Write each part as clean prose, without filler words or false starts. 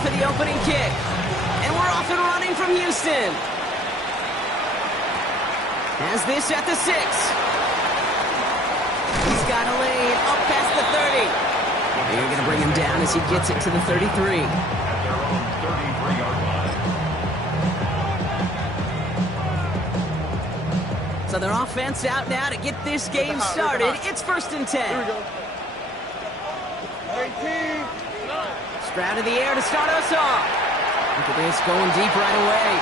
for the opening kick. And we're off and running from Houston. Has this at the 6. He's got a lane up past the 30. They're going to bring him down as he gets it to the 33. At their own 33-yard line. So their offense out now to get this game started. It's 1st and 10. Here we go. 18. Stroud in the air to start us off. Look at this, going deep right away.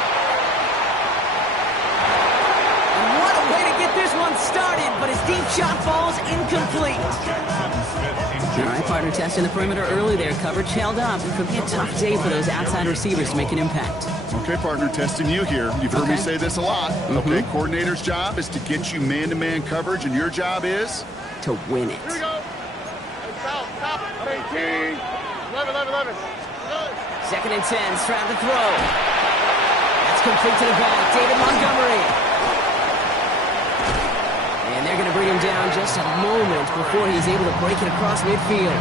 And what a way to get this one started, but his deep shot falls incomplete. All right, partner, testing the perimeter early there. Coverage held up. It could be a tough day for those outside receivers to make an impact. Okay, partner, testing you here. You've heard me say this a lot. Okay, coordinator's job is to get you man-to-man coverage, and your job is? To win it. Here we go. Stop. 18. 11. 2nd and 10, Stroud to throw. That's complete to the back. David Montgomery. And they're going to bring him down just a moment before he's able to break it across midfield.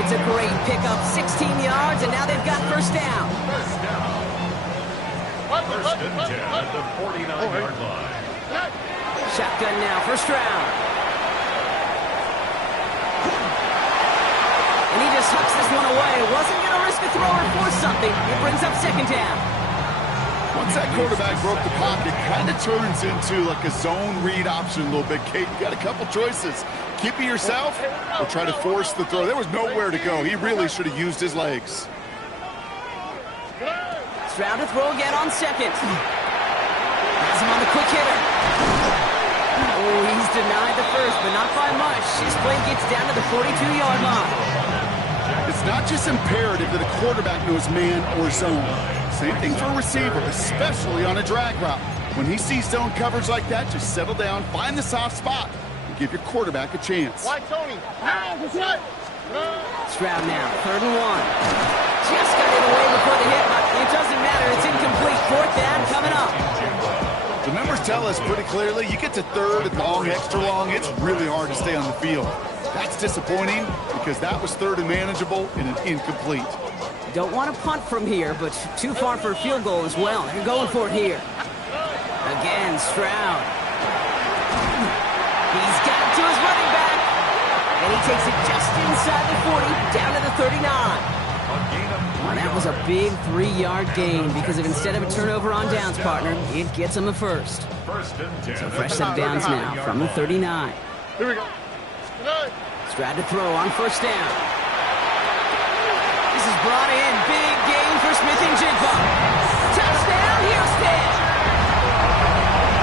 It's a great pickup, 16 yards, and now they've got 1st down. 1st and 10 at the 49-yard line. Shotgun now for Stroud. And he just hucks this one away. Wasn't going to risk a throw or force something. It brings up 2nd down. Once that quarterback broke the pocket, kind of turns into like a zone read option a little bit. Kate, you got a couple choices. Keep it yourself or try to force the throw. There was nowhere to go. He really should have used his legs. Stroud to throw again on 2nd. Has him on the quick hitter. Oh, he's denied the first, but not by much. His play gets down to the 42-yard line. It's not just imperative that a quarterback knows man or zone. Same thing for a receiver, especially on a drag route. When he sees zone coverage like that, just settle down, find the soft spot, and give your quarterback a chance. Why, Tony? Stroud now, 3rd and 1. Just got it away before the hit, but it doesn't matter. It's incomplete. 4th down coming up. The numbers tell us pretty clearly, you get to 3rd and long, extra long, it's really hard to stay on the field. That's disappointing because that was 3rd and manageable and an incomplete. Don't want to punt from here, but too far for a field goal as well. You're going for it here. Again, Stroud. He's got it to his running back. And he takes it just inside the 40, down to the 39. Well, that was a big 3-yard gain because if instead of a turnover on downs, partner, it gets him a 1st. 1st and 10. So fresh set of downs now from the 39. Here we go. Stroud to throw on 1st down. This is brought in. Big game for Smith-Njigba. Touchdown, Houston!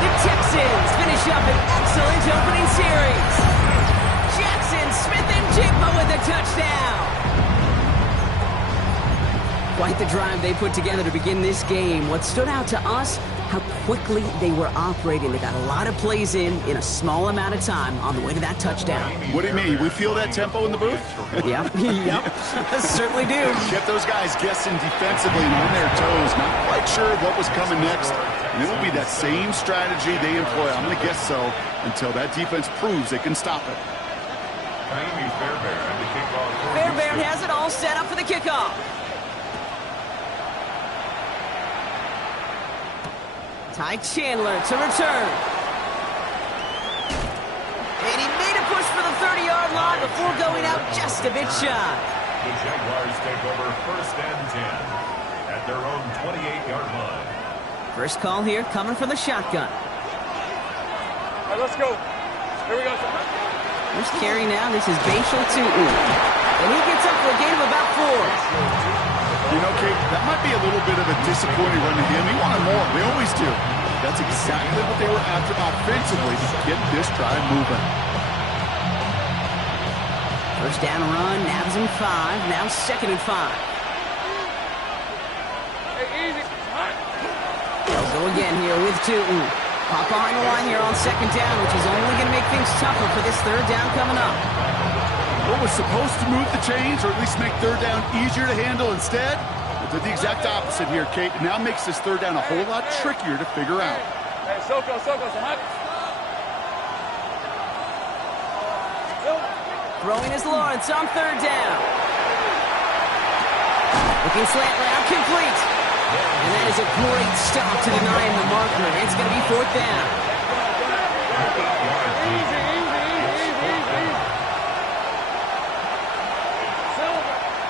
The Texans finish up an excellent opening series. Jackson Smith-Njigba with a touchdown. Quite the drive they put together to begin this game. What stood out to us, how quickly they were operating. They got a lot of plays in a small amount of time on the way to that touchdown. What do you mean? We feel that tempo in the booth? Yep, certainly do. Kept those guys guessing defensively and on their toes, not quite sure what was coming next. And it will be that same strategy they employ. I'm going to guess so until that defense proves they can stop it. Fairbairn has it all set up for the kickoff. Ty Chandler to return. And he made a push for the 30-yard line before going out just a bit shy. The Jaguars take over 1st and 10 at their own 28-yard line. First call here coming from the shotgun. All right, let's go. Here we go. First carry now. This is Bashal Tutin. And he gets up for a gain of about 4. You know, Kate, that might be a little bit of a disappointing run to him. He wanted more. They always do. That's exactly what they were after offensively to get this drive moving. First down run, nabs him 5. Now 2nd and 5. Hey, easy. They'll go again here with Tutin. Pop behind the line here on 2nd down, which is only going to make things tougher for this 3rd down coming up. What was supposed to move the chains, or at least make 3rd down easier to handle instead, it did the exact opposite here, Kate. It now makes this 3rd down a whole lot trickier to figure out. Hey, Soko, Throwing is Lawrence on 3rd down. Looking slant route, complete. And that is a great stop to deny him the marker. It's going to be 4th down.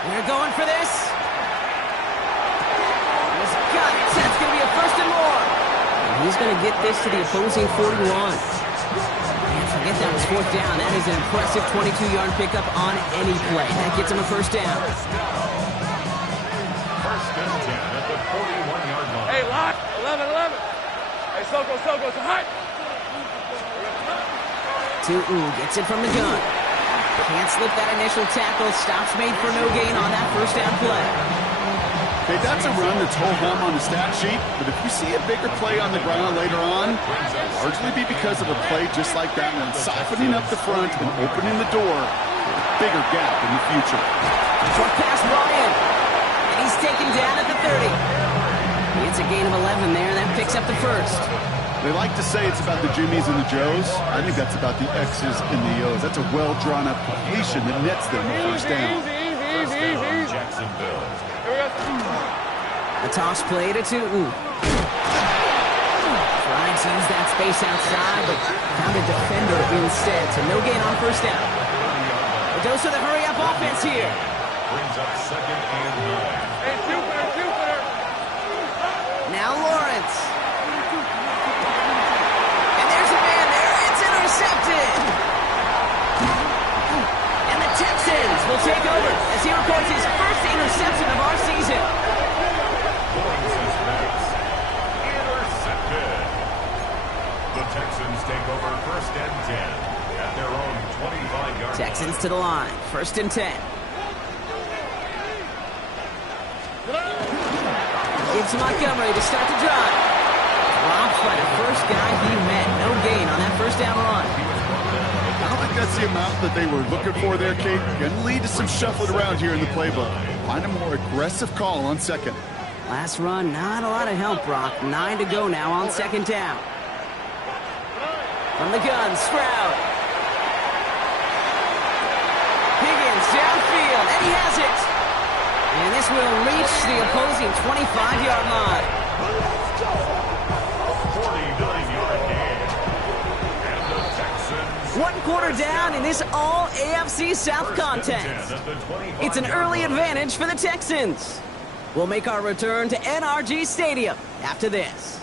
They're going for this. He's got it. That's going to be a 1st and more. And he's going to get this to the opposing 41. Man, forget that was 4th down. That is an impressive 22-yard pickup on any play. That gets him a 1st down. 1st and 10 at the 41-yard line. Hey, lock. 11. Hey, Soko, it's hot. Tutu gets it from the gun. Can't slip that initial tackle. Stops made for no gain on that 1st down play. Okay, that's a run that's ho-hum on the stat sheet, but if you see a bigger play on the ground later on, it'll largely be because of a play just like that one, siphoning up the front and opening the door for a bigger gap in the future. Short pass, Ryan. And he's taken down at the 30. It's a gain of 11 there. That picks up the 1st. They like to say it's about the Jimmies and the Joes. I think that's about the X's and the O's. That's a well-drawn-up completion that nets them the 1st down. First down, Jacksonville. A toss play to Tutu. Trying to use that space outside, but found a defender instead. So no gain on 1st down. A dose of the hurry-up offense here. Brings up 2nd and 9. Hey, Jupiter. Now Lawrence. And there's a man there. It's intercepted. And the Texans will take over as he records his 1st interception of our season. Intercepted. The Texans take over 1st and 10 at their own 25-yard line. Texans to the line. 1st and 10. Gives Montgomery to start the drive. Dropped by the first guy he met. No gain on that 1st down run. I don't think that's the amount that they were looking for there, Kate. Going to lead to some shuffling around here in the playbook. Find a more aggressive call on 2nd. Last run, not a lot of help, Brock. 9 to go now on 2nd down. From the gun, Stroud. Higgins downfield, and he has it. And this will reach the opposing 25-yard line. 49-yard gain. And the Texans... 1 quarter down in this all-AFC South contest. It's an early advantage for the Texans. We'll make our return to NRG Stadium after this.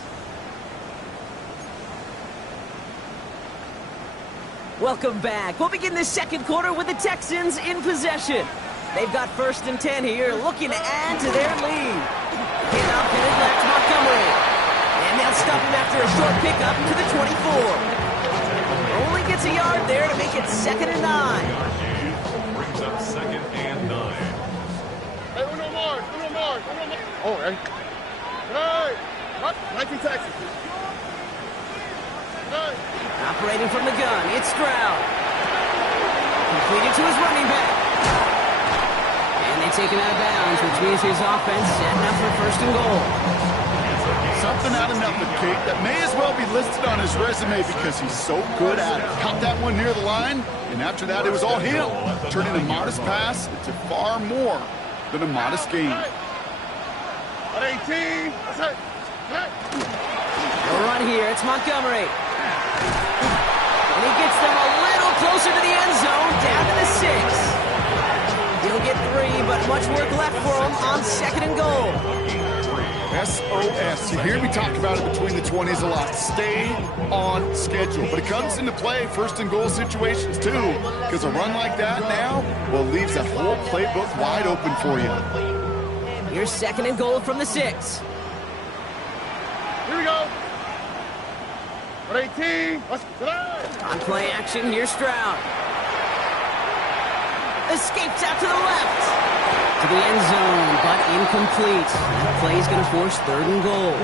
Welcome back. We'll begin the 2nd quarter with the Texans in possession. They've got 1st and 10 here, looking to add to their lead. Handoff headed left to Montgomery. And they'll stop him after a short pickup to the 24. Only gets a yard there to make it 2nd and 9. Brings up 2nd and 9. Hey, uno more. Oh, hey. Hey. 19 Texas. Hey. Operating from the gun, it's Stroud. Completed to his running back. And they take him out of bounds, which means his offense setting up for 1st and goal. Something out of nothing, Kate, that may as well be listed on his resume because he's so good at it. Caught that one near the line, and after that, it was all him. Turning a modest pass into far more than a modest gain. At 18. That's it. No run here, it's Montgomery. And he gets them a little closer to the end zone, down to the 6. He'll get 3, but much work left for him on 2nd and goal. SOS. You hear me talk about it between the 20s a lot. Stay on schedule. But it comes into play 1st and goal situations too, because a run like that now, well, leaves that whole playbook wide open for you. Here's 2nd and goal from the 6. Here we go. At 18. On play action, here's Stroud. Escapes out to the left. To the end zone, but incomplete. That play is going to force 3rd and goal.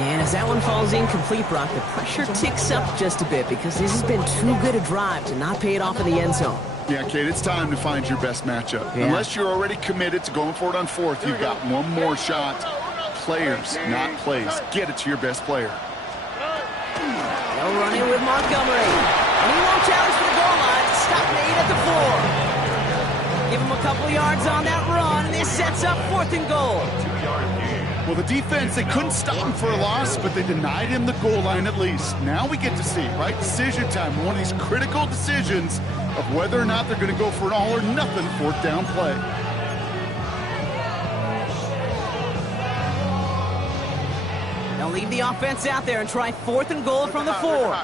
And as that one falls incomplete, Brock, the pressure ticks up just a bit because this has been too good a drive to not pay it off in the end zone. Yeah, Kate, it's time to find your best matchup. Yeah. Unless you're already committed to going for it on 4th, you've got one more shot. Players, not plays. Get it to your best player. They'll run in with Montgomery. And he won't challenge for the goal line. Stop made at the 4. give him a couple yards on that run, and this sets up 4th and goal. 2-yard gain. Well, the defense, they couldn't stop him for a loss, but they denied him the goal line at least. Now we get to see, right? Decision time, one of these critical decisions of whether or not they're going to go for an all-or-nothing 4th down play. They'll leave the offense out there and try 4th and goal from the 4.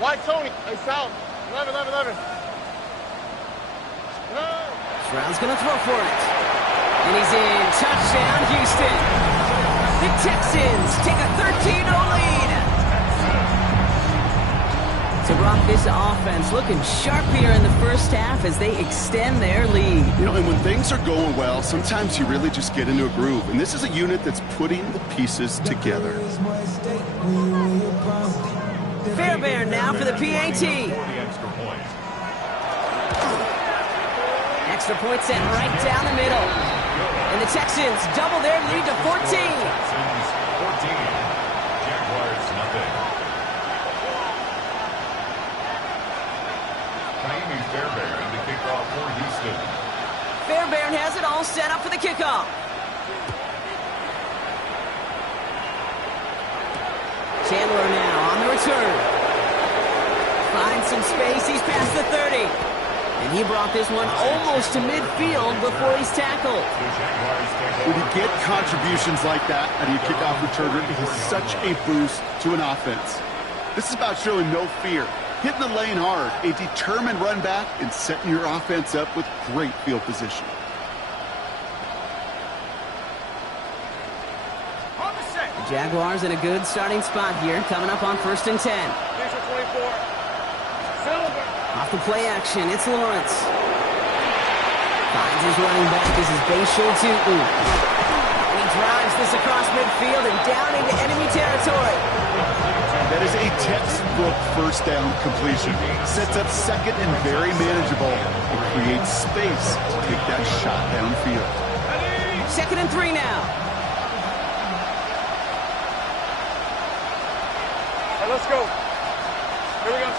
White Tony. Hey, South. 11. Stroud's going to throw for it. And he's in. Touchdown, Houston. The Texans take a 13-0 lead. So, Brock, this offense looking sharp here in the first half as they extend their lead. You know, and when things are going well, sometimes you really just get into a groove. And this is a unit that's putting the pieces together. Fairbairn now for the PAT. For the extra point. Extra point sent right down the middle. And the Texans double their lead to 14. Texans 14. Jaguars nothing. Naimi Fairbairn to kick off for Houston. Fairbairn has it all set up for the kickoff. Chandler now on the return. Finds some space. He's past the 30. And he brought this one almost to midfield before he's tackled. The Jaguars take When over. you get contributions like that out of your kickoff returner, it is such a boost to an offense. This is about showing no fear, hitting the lane hard, a determined run back, and setting your offense up with great field position. The Jaguars in a good starting spot here, coming up on 1st and 10. Picture 24. Silver. Off the play action, it's Lawrence. Finds his running back. This is Bashul Tutu. And he drives this across midfield and down into enemy territory. That is a textbook 1st down completion. Sets up 2nd and very manageable and creates space to take that shot downfield. 2nd and 3 now. Hey, let's go. Here we go.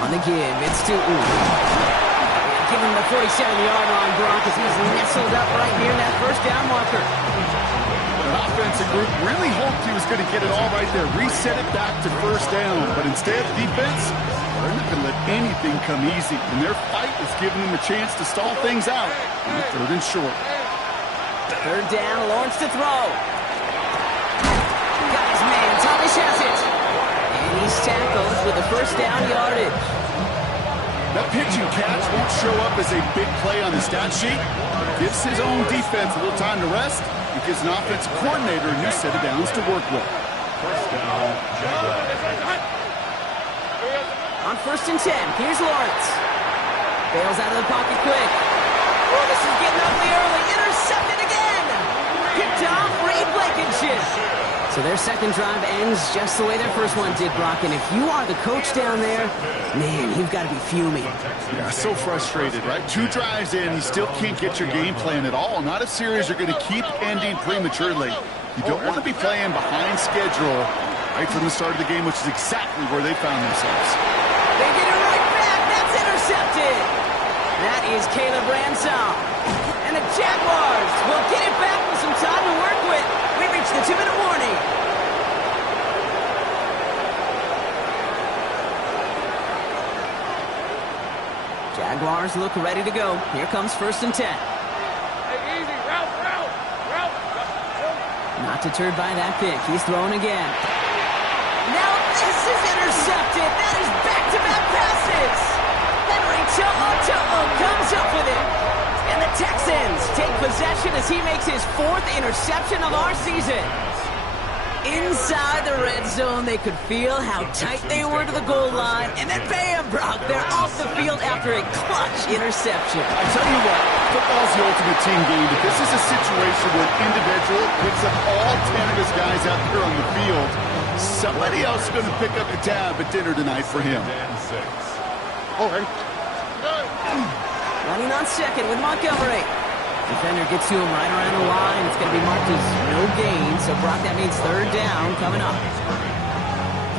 On the give, it's Tutu. Give him the 47-yard line, Brock, as he's nestled up right near that 1st down marker. The offensive group really hoped he was going to get it all right there, reset it back to 1st down. But instead, defense, they're not going to let anything come easy. And their fight is giving them a chance to stall things out on the 3rd and short. 3rd down, Lawrence to throw. Got his man, Thomas has it. And he's tackled with the 1st down yardage. That pitch and catch won't show up as a big play on the stat sheet, but it gives his own defense a little time to rest. It gives an offensive coordinator a new set of downs to work with. 1st down, Jaguars. On 1st and 10, here's Lawrence. Bails out of the pocket quick. Oh, this is getting ugly early. Intercepted again. Picked off Reed Blankenship. So their 2nd drive ends just the way their 1st one did, Brock. And if you are the coach down there, man, you've got to be fuming. Yeah, so frustrated, right? 2 drives in, you still can't get your game plan at all. Not a series you're going to keep ending prematurely. You don't want to be playing behind schedule right from the start of the game, which is exactly where they found themselves. They get it right back. That's intercepted. That is Caleb Ransom. And the Jaguars will get it back with some time to work with. We reach the 2-minute warning. Jaguars look ready to go. Here comes 1st and 10. Hey, easy. Route. Not deterred by that pick. He's throwing again. Now this is intercepted. That is back-to-back passes. Henry To'o comes up with it. And the Texans take possession as he makes his 4th interception of our season. Inside the red zone, they could feel how tight they were to the goal line. And then bam, Brock, they're off the field after a clutch interception. I tell you what, football's the ultimate team game, but this is a situation where an individual picks up all 10 of his guys out there on the field. Somebody else is going to pick up the tab at dinner tonight for him. 10-6. All right. Running on 2nd with Montgomery. Defender gets to him right around the line. It's going to be marked as no gain. So, Brock, that means 3rd down coming up.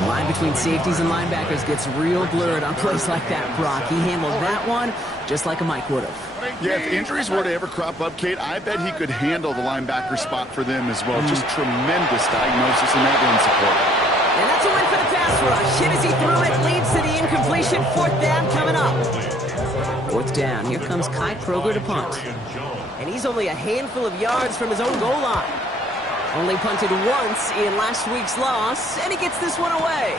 The line between safeties and linebackers gets real blurred on plays like that, Brock. He handled that one just like a Mike would have. Yeah, if injuries were to ever crop up, Kate, I bet he could handle the linebacker spot for them as well. Just tremendous diagnosis and that run support. And that's a win for the pass rush. Hit as he threw it, leads to the incompletion. 4th down coming up. 4th down. Here comes Kai Kroger to punt. And he's only a handful of yards from his own goal line. Only punted once in last week's loss, and he gets this one away.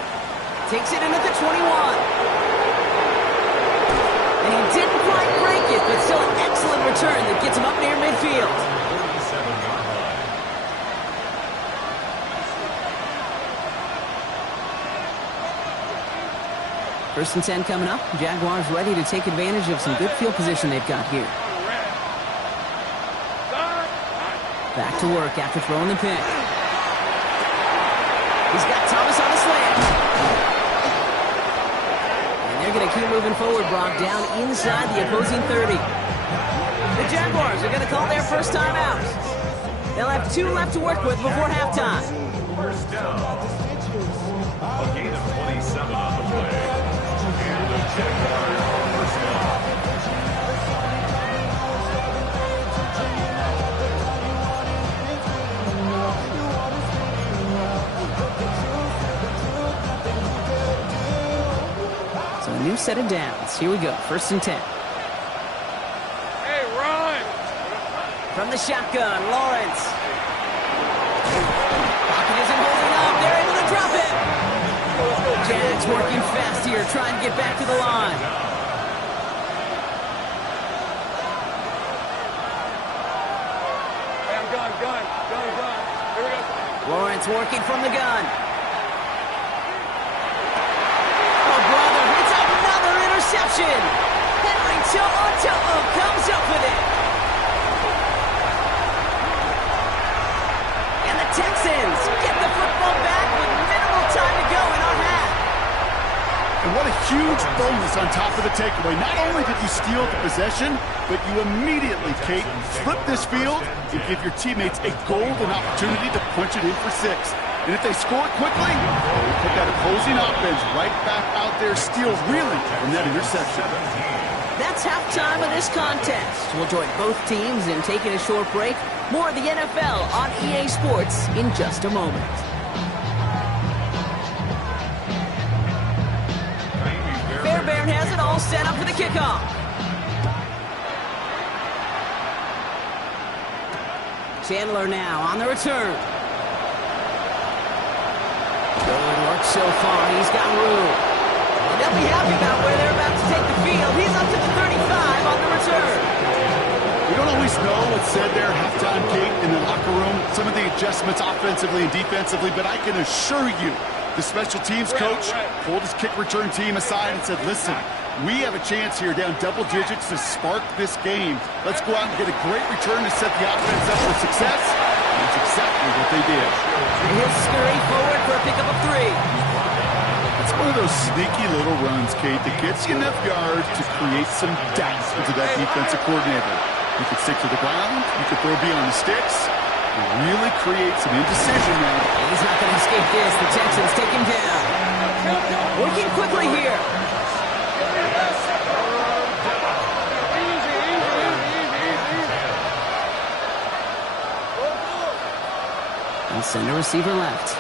Takes it in at the 21. And he didn't quite break it, but still an excellent return that gets him up near midfield. 47-yard line. First and 10 coming up. Jaguars ready to take advantage of some good field position they've got here. Back to work after throwing the pick. He's got Thomas on the slant. And they're going to keep moving forward, Brock, down inside the opposing 30. The Jaguars are going to call their first time out. They'll have 2 left to work with before halftime. First down. A gain of 27 on the play. And the Jaguars first down. So a new set of downs. Here we go. First and 10. Hey, run! From the shotgun, Lawrence. Pocket isn't holding up. They're able to drop it. Jags working fast here, trying to get back to the line. Hey, I'm gun. Here we go. Lawrence working from the gun. Oh, brother, it's another interception. Henry To'o comes up with it. And the Texans get the football back with minimal time to go in our half. And what a huge bonus on top of the takeaway. Not only did you steal the possession, but you immediately, Kate, flip this field and give your teammates a golden opportunity to punch it in for 6. And if they score quickly, they put that opposing offense right back out there, still reeling from that interception. That's halftime of this contest. We'll join both teams in taking a short break. More of the NFL on EA Sports in just a moment. Fairbairn has it all set up for the kickoff. Chandler now on the return. Good work so far. He's got room. And they'll be happy about where they're about to take the field. He's up to the 35 on the return. We don't always know what's said there at halftime, Kate, in the locker room. Some of the adjustments offensively and defensively, but I can assure you the special teams coach pulled his kick return team aside and said, listen, we have a chance here down double digits to spark this game. Let's go out and get a great return to set the offense up for success. And that's exactly what they did. And he'll scurry forward for a pickup of 3. It's one of those sneaky little runs, Kate, that gets you enough yards to create some doubt into that defensive coordinator. You could stick to the ground, you could throw beyond the sticks, and really create some indecision now. He's not going to escape this. The Texans take him down. Working quickly here. And send a receiver left.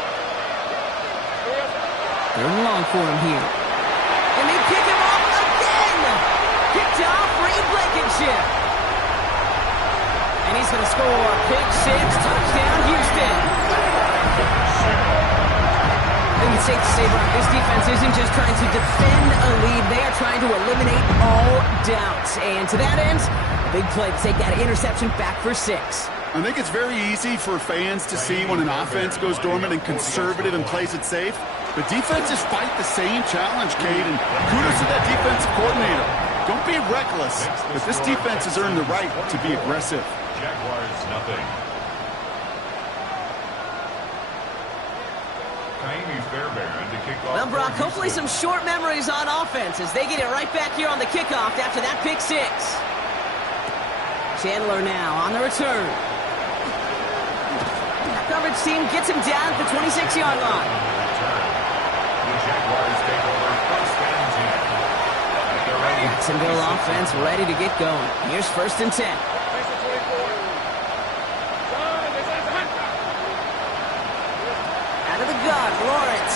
3rd and long for him here. And they pick him off again! Picked off Reed Blankenship. And he's going to score. Pick 6, touchdown, Houston. I think it's safe to say, Brock, this defense isn't just trying to defend a lead. They are trying to eliminate all doubts. And to that end, a big play to take that interception back for 6. I think it's very easy for fans to see when an offense goes dormant and conservative and plays it safe. But defenses fight the same challenge, Kate, and kudos to that defensive coordinator. Don't be reckless, but this defense has earned the right to be aggressive. Jaguars, nothing. Kaimi Fairbairn to kick off. Well, Brock, hopefully some short memories on offense as they get it right back here on the kickoff after that pick 6. Chandler now on the return. Coverage team gets him down at the 26-yard line. Jacksonville offense ready to get going. Here's 1st and 10. Out of the gun, Lawrence.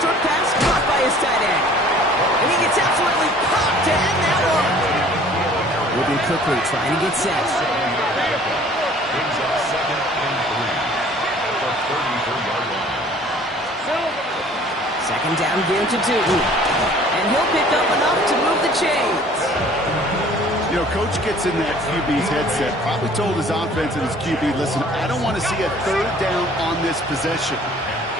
Short pass caught by his tight end. And he gets absolutely popped to end that one. Moving quickly, trying to get set. Brings up 2nd and 3 at the 33-yard line. 2nd down, give to Tootin. And he'll pick up enough to move the chains. You know, Coach gets in that QB's headset, probably told his offense and his QB, listen, I don't want to see a 3rd down on this possession.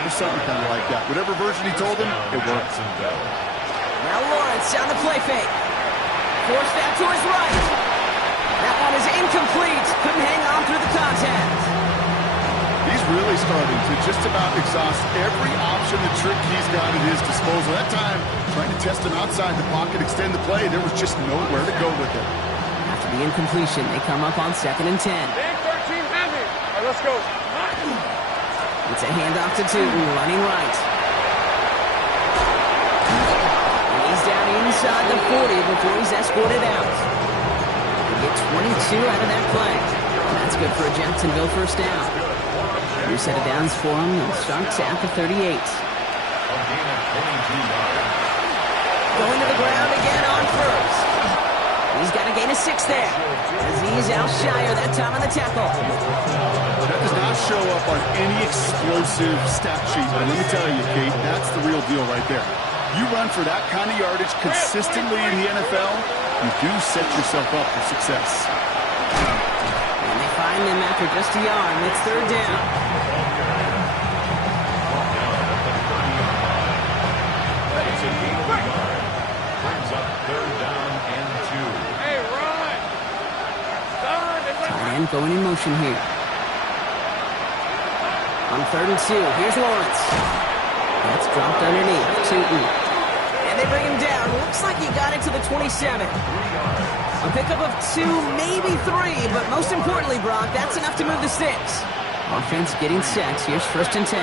Or something kind of like that. Whatever version he told him, it worked. Now Lawrence on the play fake. Forced out to his right. That one is incomplete. Couldn't hang on through the contact. He's really starting to just about exhaust every option and trick he's got at his disposal. That time, trying to test him outside the pocket, extend the play, there was just nowhere to go with it. After the incompletion, they come up on 2nd and 10. Big 13 heavy. All right, let's go. It's a handoff to Tootin, running right. And he's down inside the 40 before he's escorted out. They get 22 out of that play. And that's good for a Jacksonville 1st down. New set of downs for him and starts at the 38. A gain of 22 yards. Going to the ground again on 1st. He's got a gain of 6 there. Azeez Al-Shire that time on the tackle. That does not show up on any explosive stat sheet, but let me tell you, Kate, that's the real deal right there. You run for that kind of yardage consistently in the NFL, you do set yourself up for success. And they find him after just a yard, and it's 3rd down. That's a gain of a yard. Brings up 3rd down and 2. Hey, run. Tight end going in motion here. On 3rd and 2, here's Lawrence. That's dropped underneath. Tootin. And they bring him down. Looks like he got it to the 27. A pickup of 2, maybe 3, but most importantly, Brock, that's enough to move the sticks. Offense getting set. Here's 1st and 10.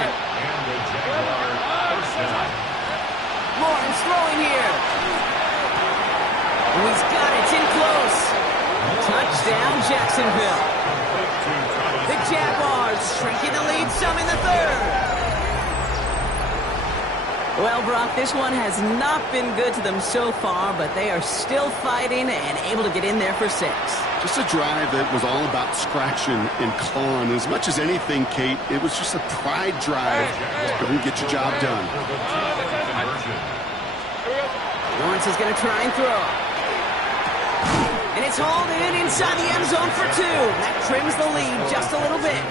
Lawrence throwing here. Oh, he's got it. It's in close. Touchdown, Jacksonville. The Jaguars shrinking the lead some in the 3rd. Well, Brock, this one has not been good to them so far, but they are still fighting and able to get in there for 6. Just a drive that was all about scratching and clawing. As much as anything, Kate, it was just a pride drive to go and get your job done. Lawrence is going to try and throw. And it's hauled in inside the end zone for 2. That trims the lead just a little bit.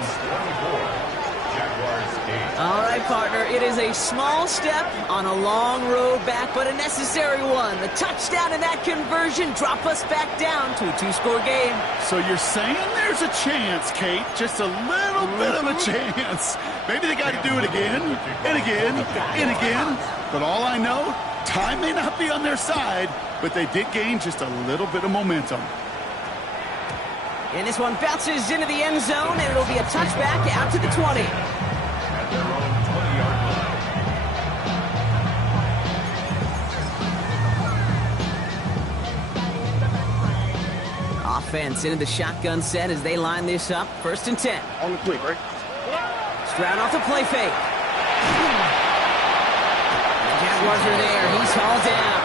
All right, partner, it is a small step on a long road back, but a necessary one. The touchdown and that conversion drop us back down to a 2-score game. So you're saying there's a chance, Kate, just a little bit of a chance. Maybe they got to do it again, and again, and again. But all I know, time may not be on their side, but they did gain just a little bit of momentum. And this one bounces into the end zone, and it'll be a touchback out to the 20. At their own 20-yard line. Offense into the shotgun set as they line this up. 1st and 10. On the quick, right? Stroud off the play fake. The Jaguars are there. He's hauled down.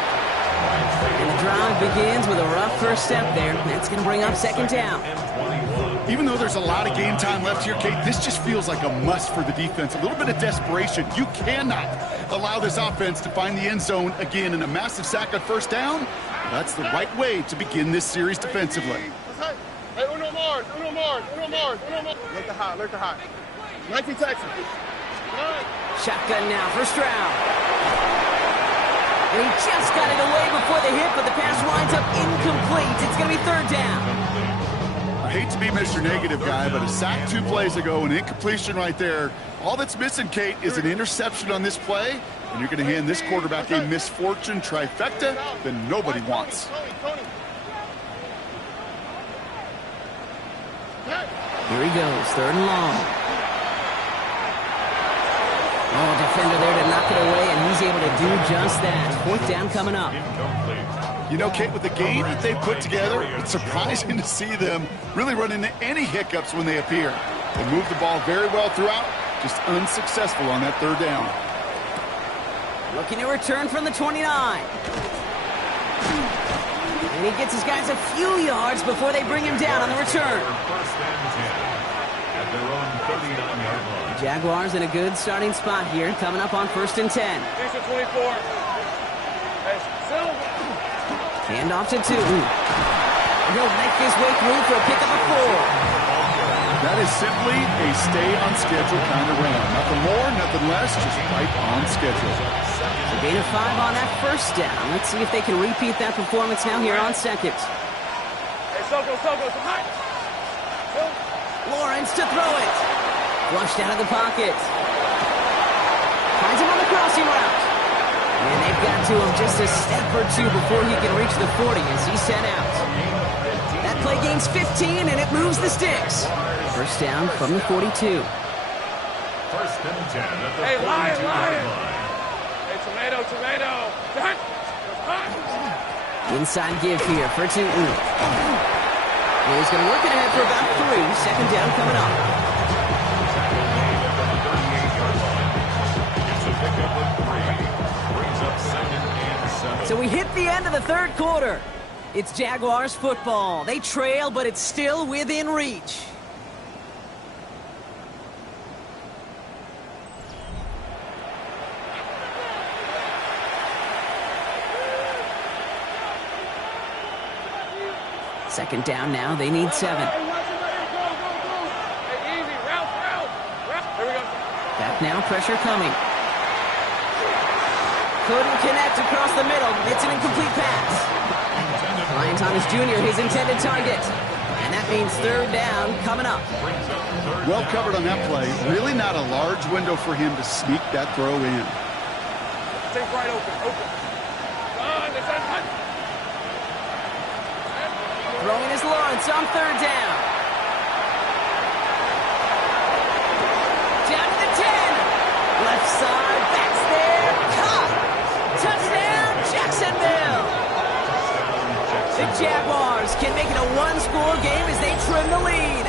And the drive begins with a rough first step there. That's going to bring up 2nd down. Even though there's a lot of game time left here, Kate, this just feels like a must for the defense. A little bit of desperation. You cannot allow this offense to find the end zone again in a massive sack on 1st down. That's the right way to begin this series defensively. Hey, uno more. Look to hot. 19 Texas. Shotgun now for Stroud. And he just got it away before the hit, but the pass winds up incomplete. It's going to be 3rd down. I hate to be Mr. Negative guy, but a sack 2 plays ago, an incompletion right there. All that's missing, Kate, is an interception on this play, and you're going to hand this quarterback a misfortune trifecta that nobody wants. Here he goes, 3rd and long. Oh, defender there to knock it away, and he's able to do just that. Fourth down coming up. You know, Kate, with the game that they put together, it's surprising to see them really run into any hiccups when they appear. They move the ball very well throughout, just unsuccessful on that third down. Looking to return from the 29. And he gets his guys a few yards before they bring him down on the return. First and 10 at their own 39-yard line. Jaguars in a good starting spot here, coming up on 1st and 10. These are 24. Hey, Silver. Hand off to 2. He'll make his way through for a pickup of 4. That is simply a stay-on-schedule kind of run. Nothing more, nothing less, just right on schedule. A gain of 5 on that first down. Let's see if they can repeat that performance now here on second. Hey, Soko, some height. Lawrence to throw it. Flushed out of the pocket. Finds him on the crossing route. And they've got to him just a step or 2 before he can reach the 40 as he's sent out. That play gains 15, and it moves the sticks. First down from the 42. First and 10 at the 42-yard line. Hey, tomato. Hut. Inside give here for Tootin. He's going to work it ahead for about 3. Second down coming up. It's a pickup of 3. Brings up 2nd and 7. So we hit the end of the third quarter. It's Jaguars football. They trail, but it's still within reach. Second down now. They need 7. Hey, easy. Route. Here we go. Back now. Pressure coming. Couldn't connect across the middle. It's an incomplete pass. Ryan Thomas Jr., his intended target. And that means third down coming up. Well covered on that play. Really not a large window for him to sneak that throw in. Take right open. Throwing is Lawrence on third down. Down to the 10. Left side, backs there. Caught. Touchdown, Jacksonville. The Jaguars can make it a one-score game as they trim the lead.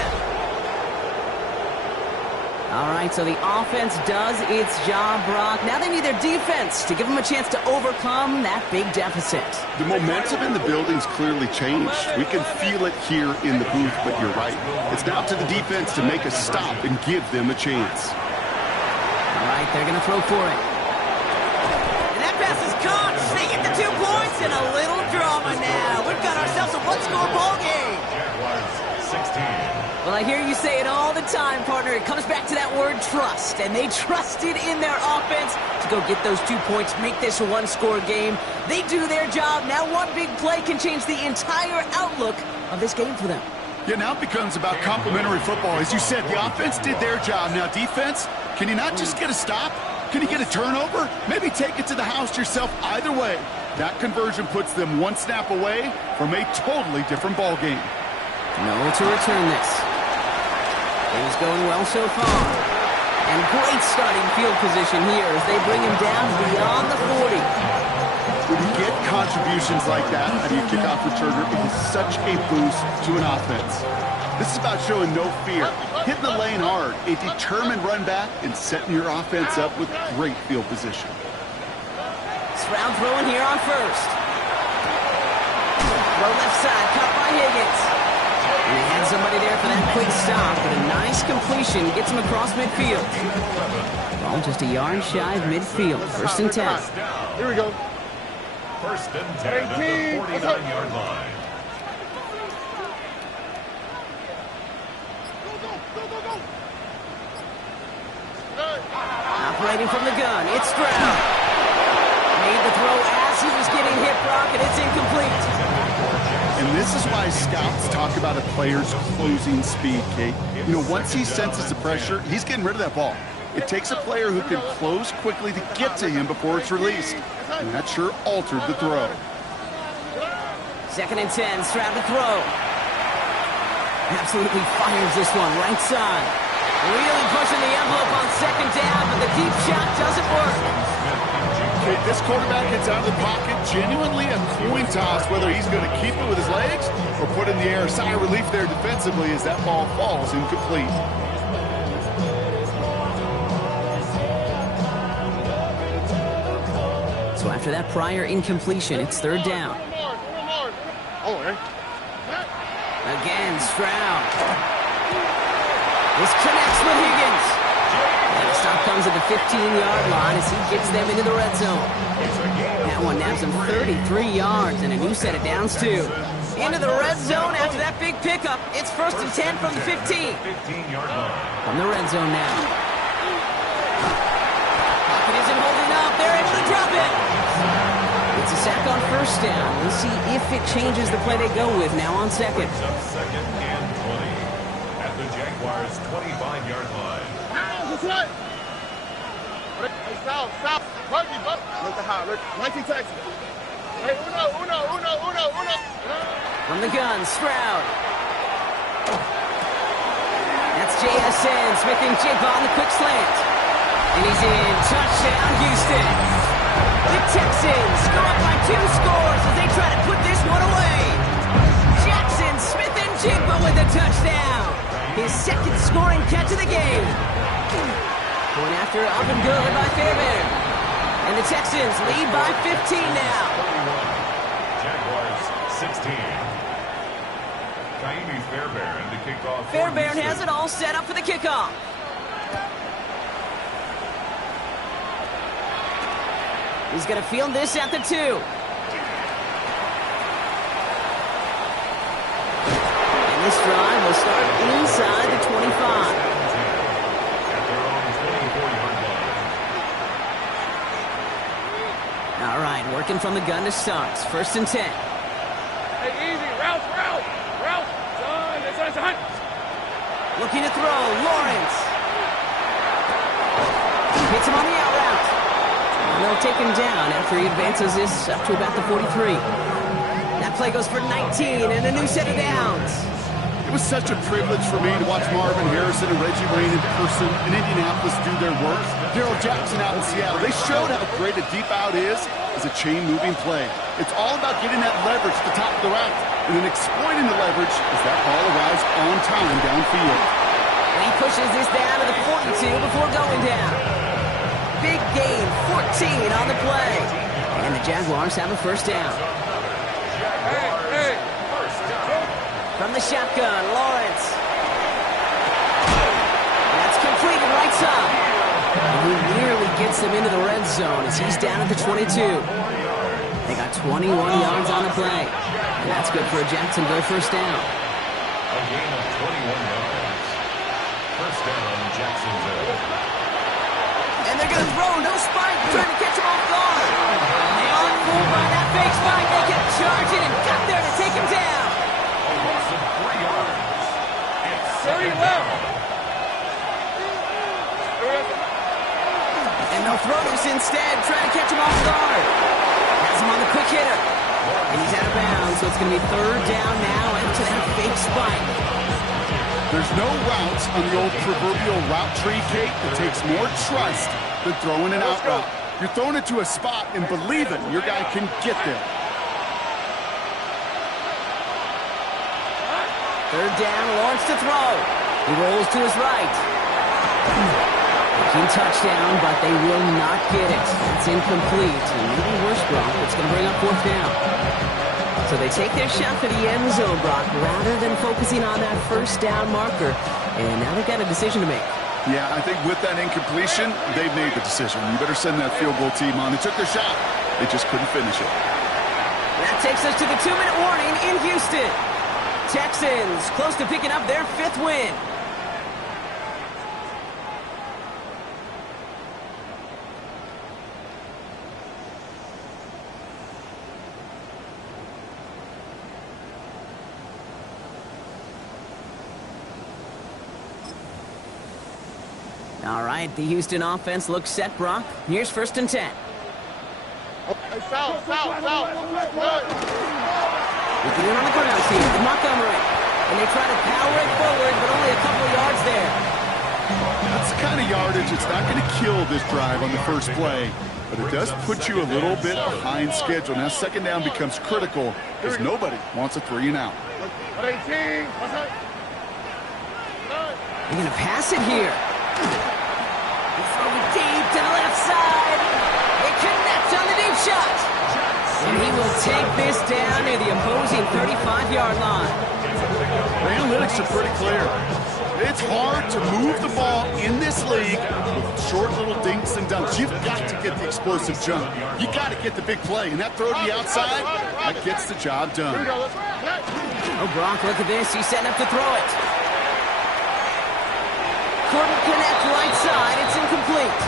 All right, so the offense does its job, Brock. Now they need their defense to give them a chance to overcome that big deficit. The momentum in the building's clearly changed. We can feel it here in the booth, but you're right. It's now to the defense to make a stop and give them a chance. All right, they're going to throw for it. And that pass is caught. They get the 2 points and a little drama now. We've got ourselves a one-score ball game. Jaguars 16. Well, I hear you say it all the time, partner. It comes back to that word trust, and they trusted in their offense to go get those 2 points, make this a one-score game. They do their job. Now one big play can change the entire outlook of this game for them. Yeah, now it becomes about complementary football. As you said, the offense did their job. Now defense, can you not just get a stop? Can you get a turnover? Maybe take it to the house yourself. Either way, that conversion puts them one snap away from a totally different ball game. No to return this. Things going well so far. And great starting field position here as they bring him down beyond the 40. When you get contributions like that out of your kickoff returner, it is such a boost to an offense. This is about showing no fear, hitting the lane hard, a determined run back, and setting your offense up with great field position. Stroud throwing here on first. Throw left side, caught by Higgins. And they had somebody there for that quick stop, but a nice completion gets him across midfield. Ball just a yard shy of midfield. First and 10. Here we go. First and 10 at the 49-yard line. Operating from the gun, it's Stroud. Made the throw as he was getting hit, Brock, and it's incomplete. And this is why scouts talk about a player's closing speed, Kate. You know, once he senses the pressure, he's getting rid of that ball. It takes a player who can close quickly to get to him before it's released. And that sure altered the throw. Second and 10, Stroud to throw. Absolutely fires this one, right side. Really pushing the envelope on second down, but the deep shot doesn't work. Okay, this quarterback gets out of the pocket, genuinely a coin toss whether he's going to keep it with his legs or put in the air. Sigh of relief there defensively as that ball falls incomplete. So after that prior incompletion, it's third down. Again, Stroud. This connects with Higgins. And the stop comes at the 15-yard line as he gets them into the red zone. That one nabs him 33 yards and a new set of downs, too. Into the red zone after that big pickup. It's first and 10 from the 15. 15-yard line. From the red zone now. Pocket isn't holding up. They're able to drop it. It's a sack on first down. We'll see if it changes the play they go with now on second. Up second and 20 at the Jaguars' 25-yard line. Stop. Look the high. Look. 19 Texas. Hey, uno. From the gun, Stroud. That's JSN. Smith and Jigba on the quick slant. And he's in. Touchdown, Houston. The Texans go up by 2 scores as they try to put this one away. Jackson Smith and Jigba with a touchdown. His second scoring catch of the game. Going after up and good by Fairbairn. And the Texans lead by 15 now. 21. Jaguars 16. Kaimi Fairbairn to kick off. Fairbairn has it all set up for the kickoff. He's going to field this at the 2. And this drive will start inside the 25. At their own 24-yard line. All right, working from the gun to start. First and 10. Hey, easy. Route. It's a hunt. Looking to throw. Lawrence. Hits him on the out route. And they'll take him down after he advances this up to about the 43. That play goes for 19 and a new set of downs. It was such a privilege for me to watch Marvin Harrison and Reggie Wayne in person in Indianapolis do their work. Darrell Jackson out in Seattle. They showed how great a deep out is as a chain-moving play. It's all about getting that leverage at the top of the route and then exploiting the leverage as that ball arrives on time downfield. And he pushes this down to the 42 before going down. Big gain, 14 on the play. And the Jaguars have a first down. Hey. From the shotgun, Lawrence. That's completed right side. And he nearly gets them into the red zone as he's down at the 22. They got 21 yards on the play. And that's good for a Jacksonville first down. A gain of 21 yards. First down, Jacksonville. And they're going to throw, no spike, trying to catch him off guard. They aren't fooled by that fake spike. They kept charging and got there to take him down. A loss of 3 yards. It's 30 second left. down. And they'll throw this instead, trying to catch him off guard. Has him on the quick hitter. And he's out of bounds, so it's going to be third down now after that fake spike. There's no routes on the old proverbial route tree, Kate, that takes more trust than throwing an out route. You're throwing it to a spot and believing your guy can get there. Third down, Lawrence to throw. He rolls to his right. Making touchdown, but they will not get it. It's incomplete. And maybe worse, Brock, it's going to bring up fourth down. So they take their shot for the end zone, Brock, rather than focusing on that first down marker. And now they've got a decision to make. Yeah, I think with that incompletion, they've made the decision. You better send that field goal team on. They took their shot. They just couldn't finish it. That takes us to the 2-minute warning in Houston. Texans close to picking up their 5th win. All right, the Houston offense looks set, Brock. Here's first and 10. Hey, south. Good. Looking in on the ground here with Montgomery. And they try to power it forward, but only a couple of yards there. That's the kind of yardage it's not going to kill this drive on the first play, but it does put you a little bit behind schedule. Now second down becomes critical because nobody wants a 3 and out. They're going to pass it here. They throw it deep to the left side. They connect on the deep shot. And he will take this down near the opposing 35-yard line. The analytics are pretty clear. It's hard to move the ball in this league with short little dinks and dunks. You've got to get the explosive jump. You got to get the big play. And that throw to the outside, that gets the job done. Oh, Gronk, look at this. He's setting up to throw it. Couldn't connect right side. It's incomplete.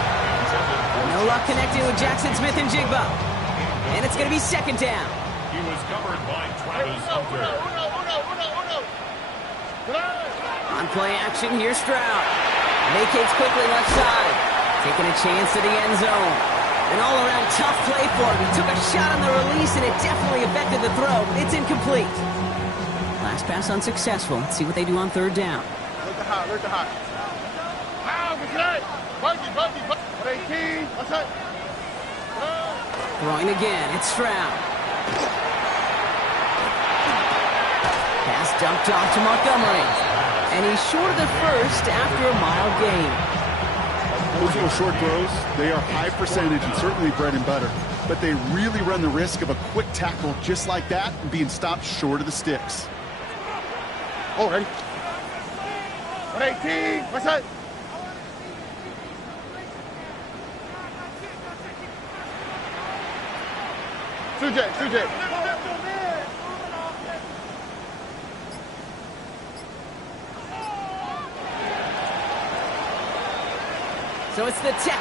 No luck connecting with Jackson Smith-Njigba. And it's going to be second down. He was covered by Travis Hunter. On play action, here's Stroud. Vacates quickly left side. Taking a chance to the end zone. An all-around tough play for him. He took a shot on the release, and it definitely affected the throw. It's incomplete. Last pass unsuccessful. Let's see what they do on third down. Throwing again, it's Stroud. Pass dumped off to Montgomery. And he's short of the first after a mile gain. Those little short throws, they are high percentage and certainly bread and butter. But they really run the risk of a quick tackle just like that and being stopped short of the sticks. Oh, ready? 118, what's that? Two-J. So it's the Texans.